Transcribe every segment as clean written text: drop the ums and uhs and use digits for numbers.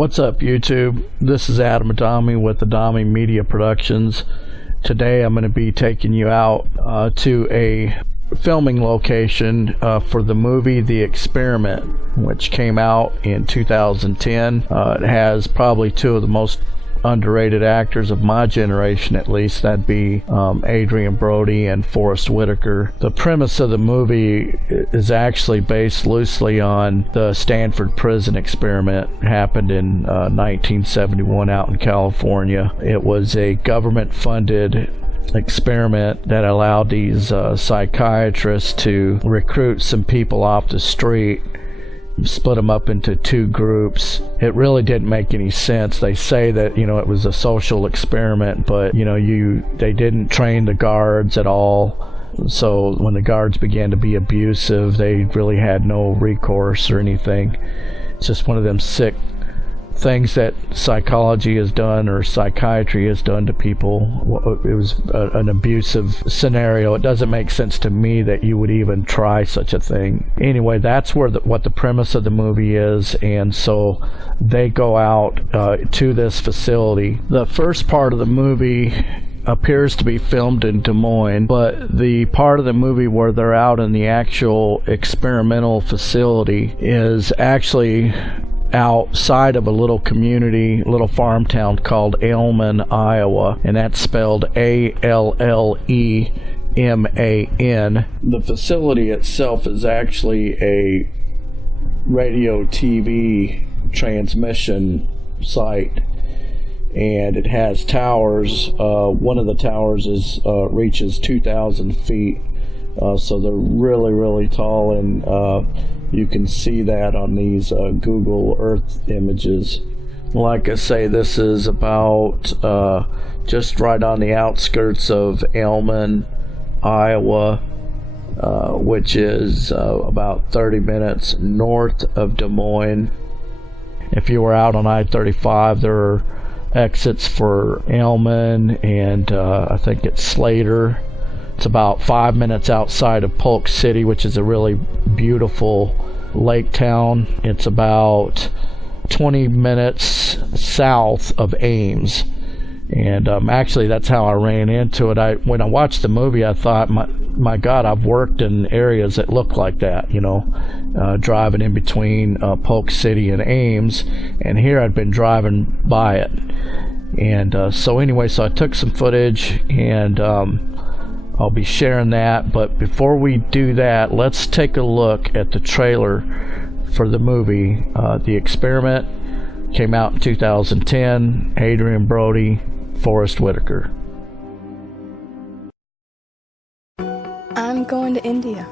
What's up, YouTube? This is Adam Adami with Adami Media Productions. Today I'm going to be taking you out to a filming location for the movie The Experiment, which came out in 2010. It has probably two of the most underrated actors of my generation, at least. That'd be Adrian Brody and Forrest Whitaker. The premise of the movie is actually based loosely on the Stanford prison experiment. It happened in 1971 out in California. It was a government-funded experiment that allowed these psychiatrists to recruit some people off the street, split them up into two groups. It really didn't make any sense. They say that, it was a social experiment, but they didn't train the guards at all. So when the guards began to be abusive, they really had no recourse or anything. It's just one of them sick things that psychology has done or psychiatry has done to people. It was an abusive scenario. It doesn't make sense to me that you would even try such a thing. Anyway, that's what the premise of the movie is, and so they go out to this facility. The first part of the movie appears to be filmed in Des Moines, but the part of the movie where they're out in the actual experimental facility is actually outside of a little community, little farm town called ALLEMAN, Iowa, and that's spelled A-L-L-E-M-A-N. The facility itself is actually a radio TV transmission site, and it has towers. One of the towers reaches 2,000 feet, so they're really, really tall, and you can see that on these Google Earth images. Like I say, this is about just right on the outskirts of ALLEMAN, Iowa, which is about 30 minutes north of Des Moines. If you were out on I-35, there are exits for ALLEMAN and I think it's Slater. It's about 5 minutes outside of Polk City, which is a really beautiful lake town. It's about 20 minutes south of Ames. And actually, that's how I ran into it. When I watched the movie, I thought, my God, I've worked in areas that look like that, driving in between Polk City and Ames. And here I'd been driving by it. And so anyway, so I took some footage, and I'll be sharing that. But before we do that, let's take a look at the trailer for the movie. The Experiment came out in 2010. Adrian Brody, Forrest Whitaker. I'm going to India.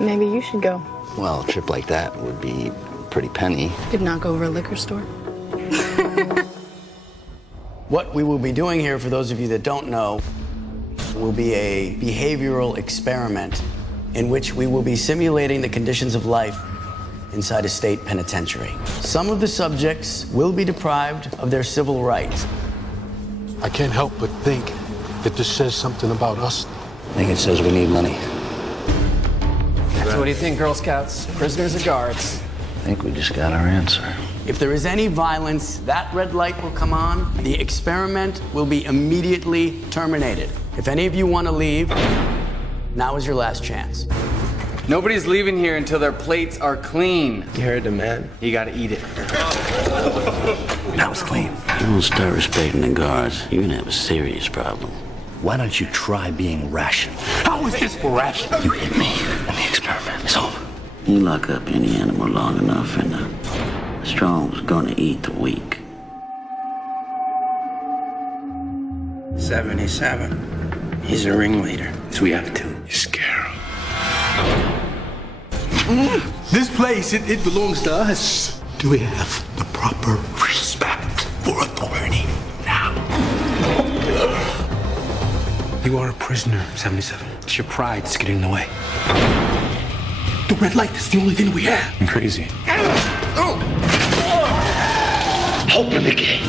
Maybe you should go. Well, a trip like that would be pretty penny. Could knock over a liquor store. What we will be doing here, for those of you that don't know, will be a behavioral experiment in which we will be simulating the conditions of life inside a state penitentiary. Some of the subjects will be deprived of their civil rights. I can't help but think that this says something about us. I think it says we need money. So what do you think, Girl Scouts? Prisoners or guards? I think we just got our answer. If there is any violence, that red light will come on. The experiment will be immediately terminated. If any of you want to leave, now is your last chance. Nobody's leaving here until their plates are clean. You heard the man. You gotta eat it. That was clean. You don't start respecting the guards, you're gonna have a serious problem. Why don't you try being rational? How is this for rational? You hit me, and the experiment is over. You lock up any animal long enough, and the strong's gonna eat the weak. 77. He's a ringleader. So we have to scare him. This place, it belongs to us. Do we have the proper respect for authority now? You are a prisoner, 77. It's your pride that's getting in the way. The red light is the only thing we have. I'm crazy. Open the gate.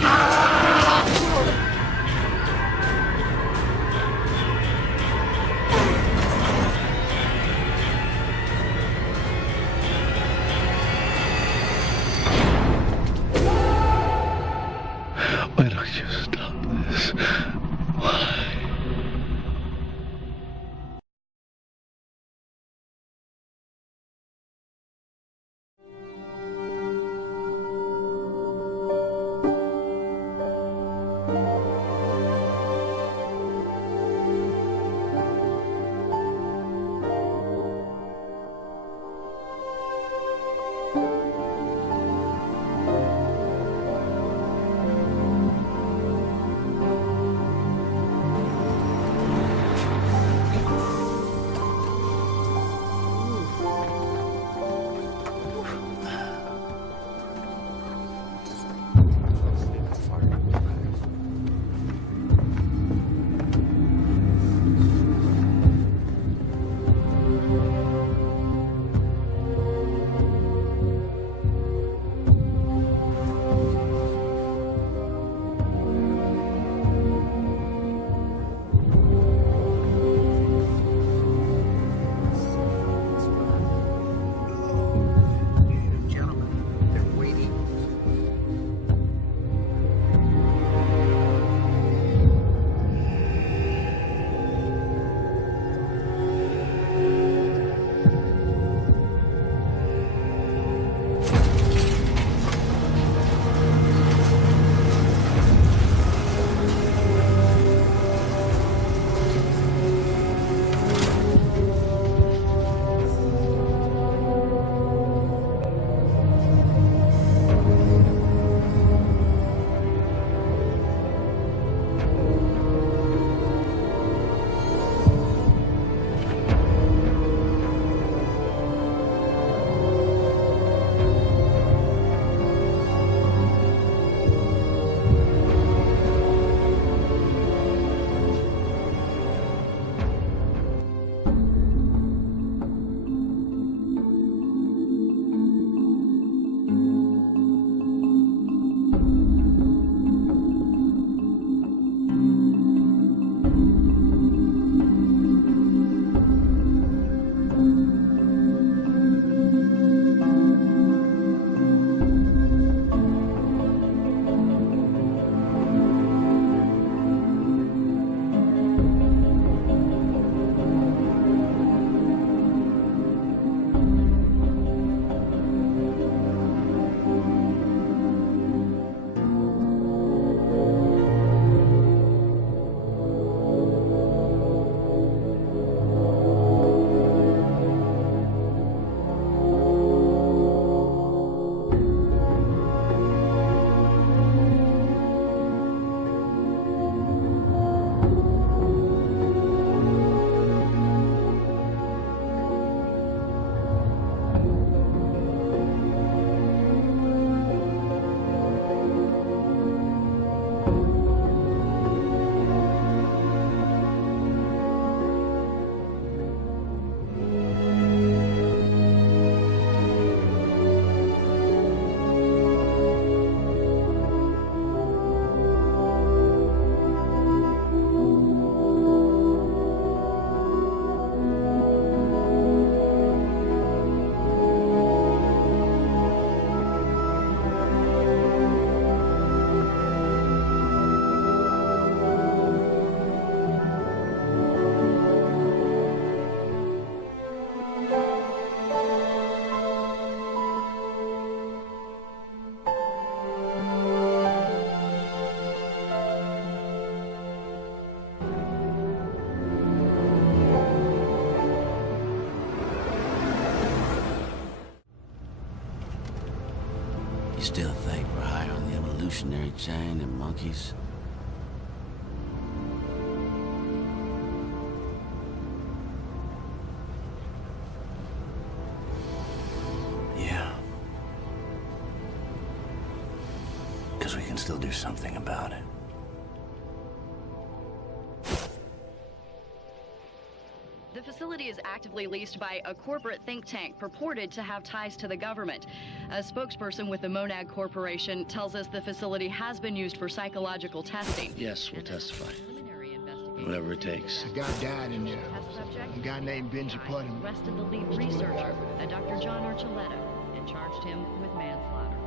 still think we're higher on the evolutionary chain than monkeys? Yeah. Because we can still do something about it. The facility is actively leased by a corporate think tank purported to have ties to the government. A spokesperson with the Monad Corporation tells us the facility has been used for psychological testing. Yes, we'll testify. Whatever it takes. A guy died in there. A guy named Benji Putnam. Arrested the lead researcher, a Dr. John Archuleta, and charged him with manslaughter.